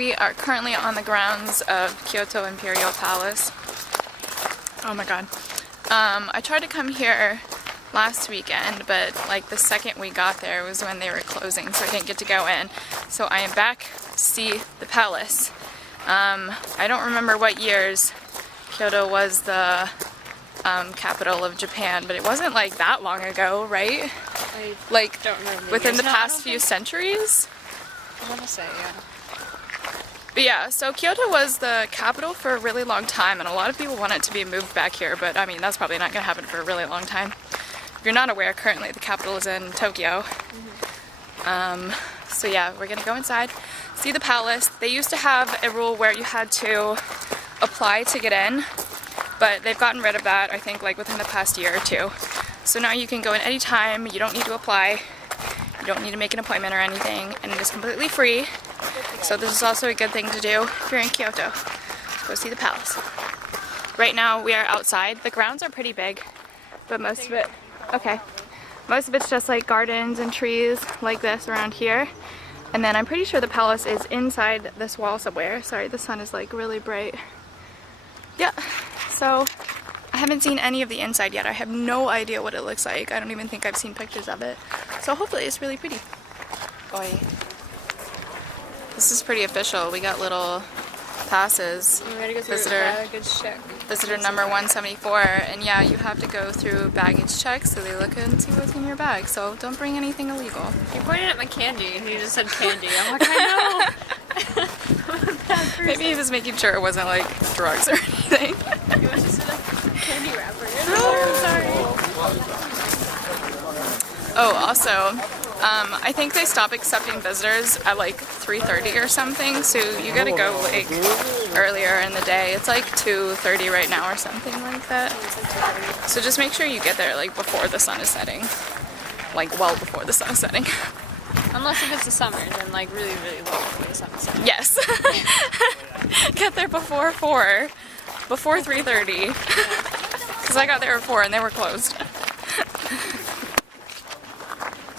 We are currently on the grounds of Kyoto Imperial Palace. Oh my god. I tried to come here last weekend, but like the second we got there was when they were closing, so I didn't get to go in. So I am back to see the palace. I don't remember what years Kyoto was the capital of Japan, but it wasn't like that long ago, right? I like don't remember within years. the past few centuries? I want to say, yeah. But yeah, so Kyoto was the capital for a really long time, and a lot of people want it to be moved back here, but I mean, that's probably not going to happen for a really long time. If you're not aware, currently the capital is in Tokyo. So yeah, we're going to go inside, see the palace. They used to have a rule where you had to apply to get in, but they've gotten rid of that, I think, like within the past year or two. So now you can go in anytime, you don't need to apply, you don't need to make an appointment or anything, and it is completely free. So this is also a good thing to do if you're in Kyoto. Go see the palace. Right now we are outside. The grounds are pretty big, but most of it, okay. Most of it's just like gardens and trees like this around here. And then I'm pretty sure the palace is inside this wall somewhere. Sorry, the sun is like really bright. Yeah, so I haven't seen any of the inside yet. I have no idea what it looks like. I don't even think I've seen pictures of it. So hopefully it's really pretty. Oi. This is pretty official. We got little passes. You ready to go through baggage check? Visitor number 174, and yeah, you have to go through baggage checks, so they look and see what's in your bag. So don't bring anything illegal. You pointed at my candy, and you just said candy. I'm like, I know. Maybe he was making sure it wasn't like drugs or anything. It was just a candy wrapper. I'm sorry. Oh, also, I think they stop accepting visitors at like 3:30 or something, so you gotta go like earlier in the day. It's like 2:30 right now or something like that. So just make sure you get there like before the sun is setting. Like well before the sun is setting. Unless if it's the summer, then like really, really low before the sun is setting. Yes. Get there before 4. Before 3:30. Because I got there at 4 and they were closed.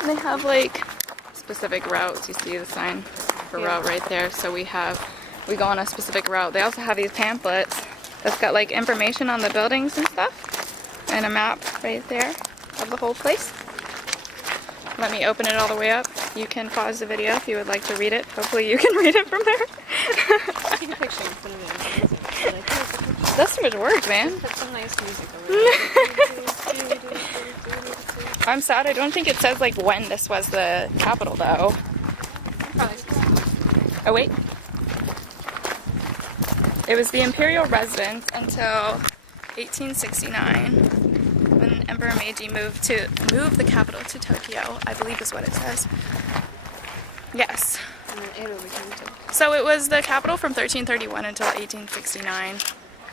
They have like specific routes. You see the sign for route right there. So we go on a specific route. They also have these pamphlets that's got like information on the buildings and stuff, and a map right there of the whole place. Let me open it all the way up. You can pause the video if you would like to read it. Hopefully you can read it from there. Take a picture and put it in. That's too much work, man. Put some nice music over there. I'm sad I don't think it says like when this was the capital though. Probably. Oh wait. It was the imperial residence until 1869 when Emperor Meiji moved the capital to Tokyo, I believe is what it says. Yes. So it was the capital from 1331 until 1869.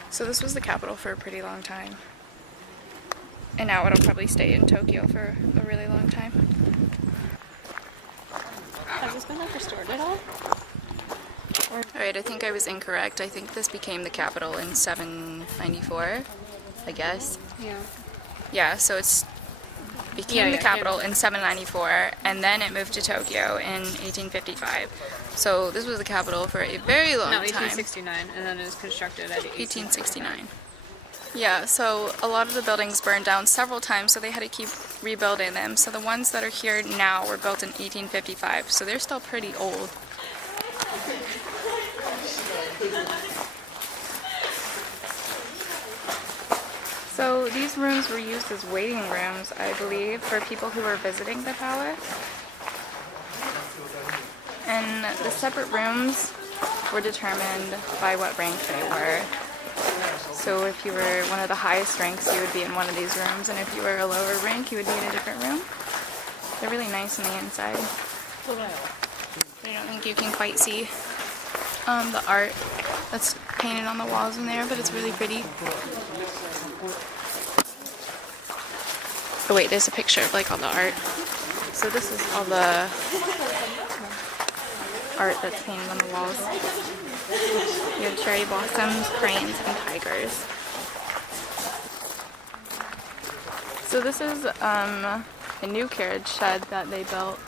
So this was the capital for a pretty long time. And now it'll probably stay in Tokyo for a really long time. Has this been like restored at all? Alright, I think I was incorrect. I think this became the capital in 794, I guess. Yeah. Yeah, so it's became the capital in 794, and then it moved to Tokyo in 1855. So this was the capital for a very long time. 1869, and then it was constructed at 1869. Yeah, so a lot of the buildings burned down several times, so they had to keep rebuilding them. So the ones that are here now were built in 1855, so they're still pretty old. So these rooms were used as waiting rooms, I believe, for people who were visiting the palace. And the separate rooms were determined by what rank they were. So if you were one of the highest ranks, you would be in one of these rooms, and if you were a lower rank, you would be in a different room. They're really nice on the inside. I don't think you can quite see the art that's painted on the walls in there, but it's really pretty. Oh wait, there's a picture of like all the art. So this is all the art that's painted on the walls. You have cherry blossoms, cranes, and tigers. So this is a new carriage shed that they built.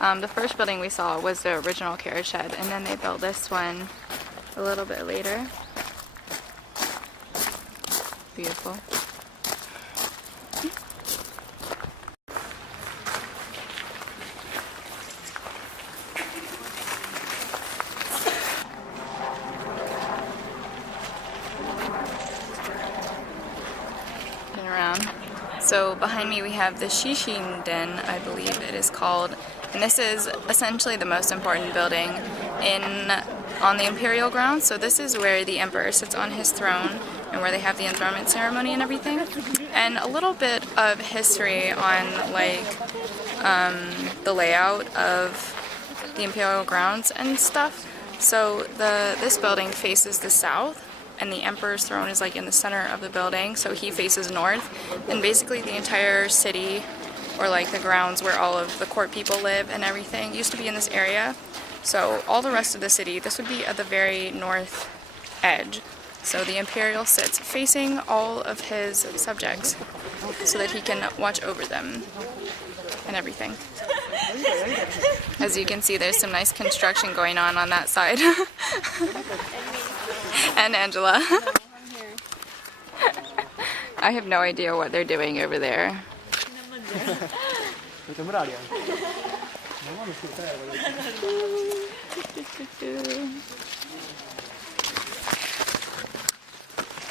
The first building we saw was the original carriage shed, and then they built this one a little bit later. Beautiful. Around. So behind me we have the Shishin-den, I believe it is called, and this is essentially the most important building on the Imperial grounds. So this is where the Emperor sits on his throne and where they have the enthronement ceremony and everything. And a little bit of history on like the layout of the Imperial grounds and stuff. So this building faces the south, and the Emperor's throne is like in the center of the building, so he faces north. And basically the entire city, or like the grounds where all of the court people live and everything, used to be in this area. So all the rest of the city, this would be at the very north edge. So the Imperial sits facing all of his subjects so that he can watch over them and everything. As you can see, there's some nice construction going on that side. And Angela. I have no idea what they're doing over there.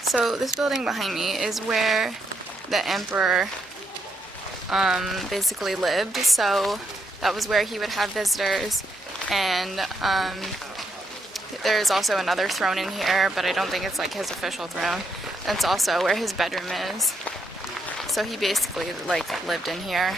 So this building behind me is where the Emperor basically lived. So that was where he would have visitors, and there is also another throne in here, but I don't think it's like his official throne. That's also where his bedroom is. So he basically like lived in here.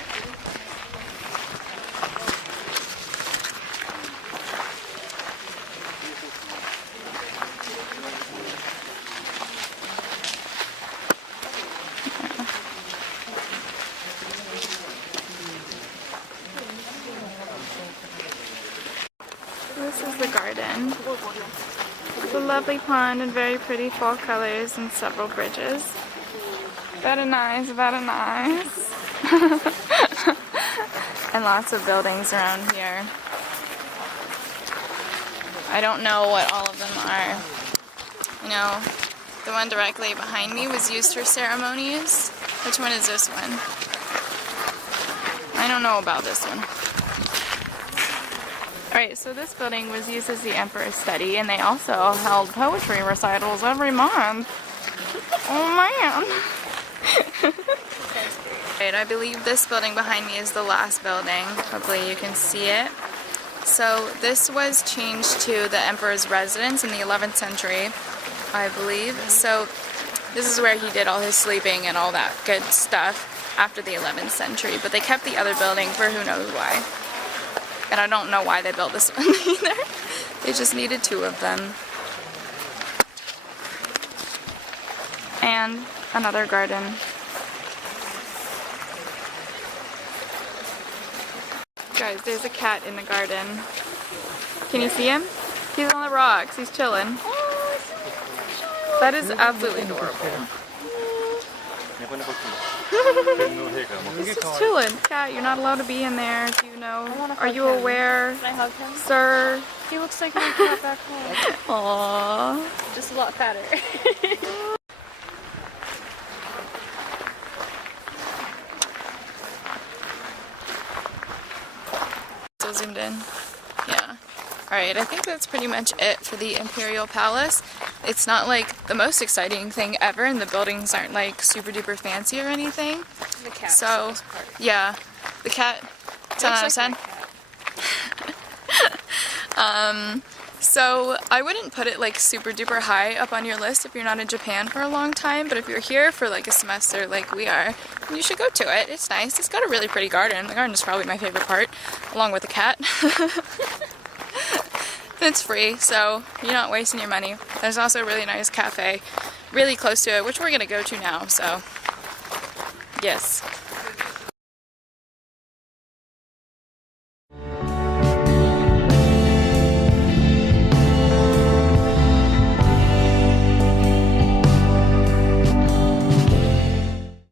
This is the garden. It's a lovely pond and very pretty fall colors and several bridges. Very nice, very nice. And lots of buildings around here. I don't know what all of them are. You know, the one directly behind me was used for ceremonies. Which one is this one? I don't know about this one. Alright, so this building was used as the Emperor's study, and they also held poetry recitals every month. Oh man! Right, I believe this building behind me is the last building. Hopefully you can see it. So this was changed to the Emperor's residence in the 11th century, I believe. So this is where he did all his sleeping and all that good stuff after the 11th century, but they kept the other building for who knows why. And I don't know why they built this one either. They just needed two of them. And another garden. Guys, there's a cat in the garden. Can you see him? He's on the rocks. He's chilling. That is absolutely adorable. He's just chilling. Cat, you're not allowed to be in there. Do you know? Are you aware? Can I hug him? Sir? He looks like my cat back home. Aww. Just a lot fatter. So zoomed in. Yeah. Alright, I think that's pretty much it for the Imperial Palace. It's not like the most exciting thing ever, and the buildings aren't like super duper fancy or anything. The cat. So, yeah. The cat, 10 out of 10. So I wouldn't put it like super duper high up on your list if you're not in Japan for a long time, but if you're here for like a semester like we are, you should go to it. It's nice. It's got a really pretty garden. The garden is probably my favorite part, along with the cat. And it's free, so you're not wasting your money. There's also a really nice cafe really close to it, which we're gonna go to now, so yes.